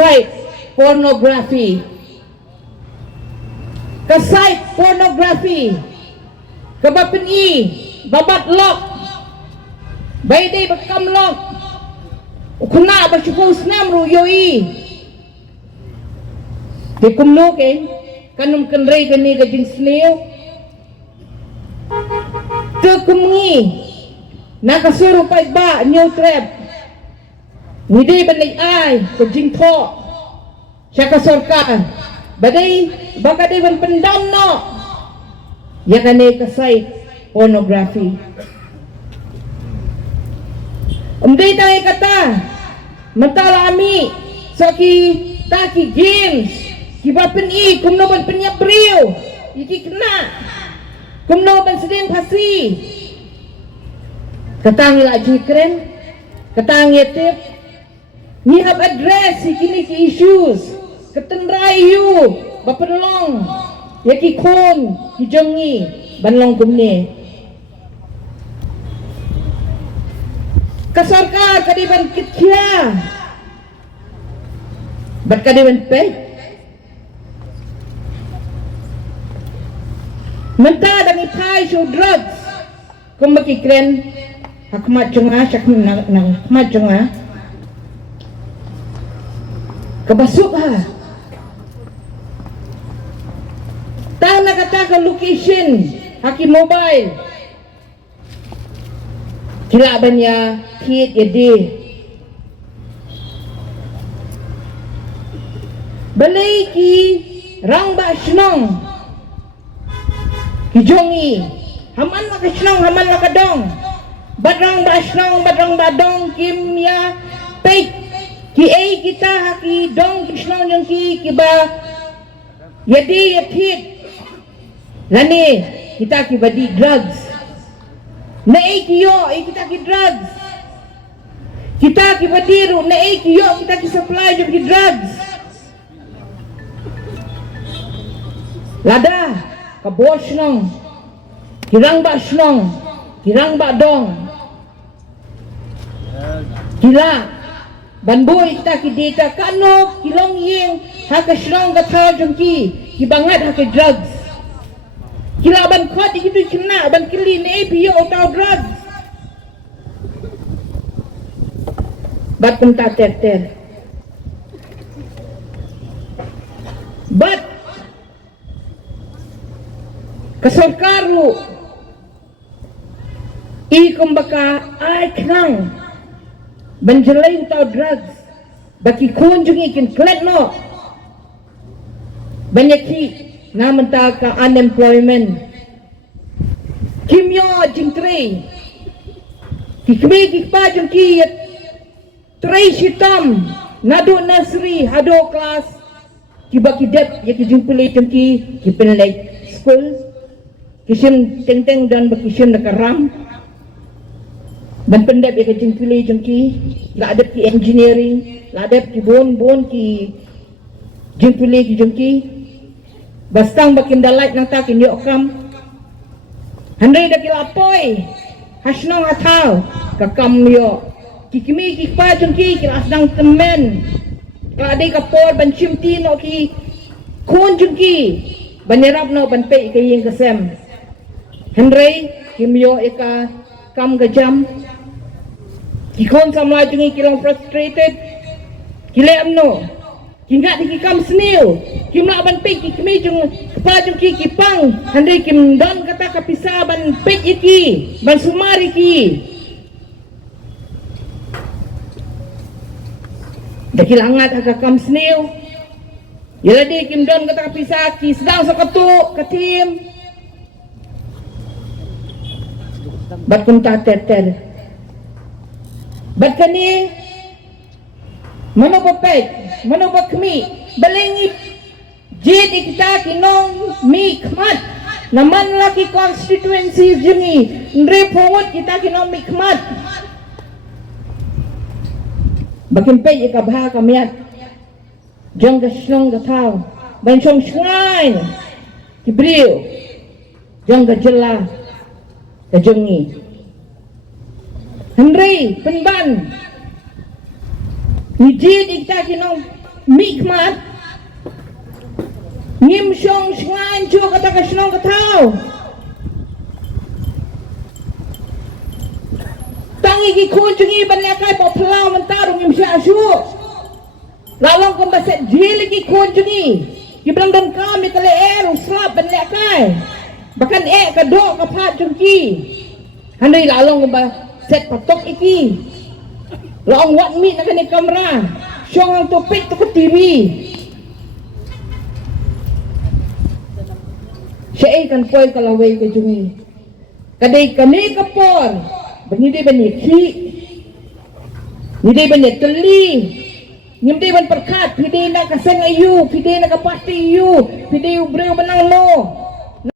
site pornography. Ka site pornography. Kabapan babat lok. Bayday bakam lok. Ukuna ba syukus namru yoi. Di kumno kay kanum kanray kani kajing snail. Te kumngi nakasuro pa iba new trap. Hindi ba ay kajing to. Siya kasorka. Baday baka di ban pendam no. Ya kani kasay pornography. Umday tayo kata. Mantala ami so ki taki games. Kibapan kumno ban penyabriw. Iki kena. Kumno ban sedang pasi. Katang ila jikren. Katang yetip. Ni have address kini ki issues. Ketenrai you. Baperlong. Yaki kon. Hijongi. Banlong kumni. Kasarkar kadiban kitya. Bat kadiban pay. Menta dangi pai show drugs. Kung makikren hakmat junga syak nang hakmat junga. Kabasuk ha. Tang nakata ka location haki mobile. Kila banya hit yedi. Balai ki rang ba shnong. Hijongi haman makasnong haman makadong badrang basnong badrang badong kimya pay ki ay kita haki dong kisnong yung kiba yadi yathit lani kita kibadi drugs na ay kiyo ay kita ki drugs kita kibadiru na ay kiyo kita ki supply yung ki drugs lada kabos nong kirang ba snong kirang ba dong kila banboy kita kidita kano kilong ying haka snong gathaw jongki kibangat haka drugs kila ban khot itu kena ban kili ne piyo tau drugs bat punta ter but kasarkaru ikum baka ay knang banjalay tau drugs baki kunjung ikin klet no banyaki naman ta ka unemployment kimyo jingtre kikmi kikpa jung ki tray shitam nado nursery hado class kibaki dep yaki jungpili jung ki kipenlay school kishin teng dan bakishin nakaram ban pendep ya kajing pilih jengki la adep ki engineering la adep ki bon ki jeng pilih ki jengki bastang bakin dalait nang tak ini okam handai dak lapoy hasnong atau kakam yo kikimi kikpa jengki kilas nang temen la ade kapor ban chimti no ki kun jengki banyarap no ban pe kayeng kasem Henry kimyo eka kam gajam kikon samla jungi kilong frustrated kile amno kinga di kam snail kimla ban pe kimi jung pa jung kipang Henry kim don kata kapisa ban pe iki ban sumari ki dakilangat aga kam snail yala di kim don kata kapisa ki sedang sakatu katim bat kunta ter bat kani mano papay mano bakmi balengi jid ikita kinong mi khmat naman laki constituencies jungi ndre forward kita kinong mi khmat bakin pe ikabha kamiat jong gasnong gathaw ban chong shrine kibriu jong gajela kajongi Henry penban nijid ikta kinong mikmat ngim syong shngan chu kata kasnong katau tangi ki kun chungi ban lekai po plau mentarung ngim sya shu lalong ko baset jili ki kun chungi ki blang dan kami kale slap ban lekai bahkan kadok kapat chungki handai lalong ko ba set patok iki laong wat mi na kani kamera syong ang topik to ko TV siya kan poy kalaway ka jungi kadai kami kapor bani bani ki ni bani teli ngim ban perkat pide na kaseng ayu pide na kapati ayu pide ubreu benang no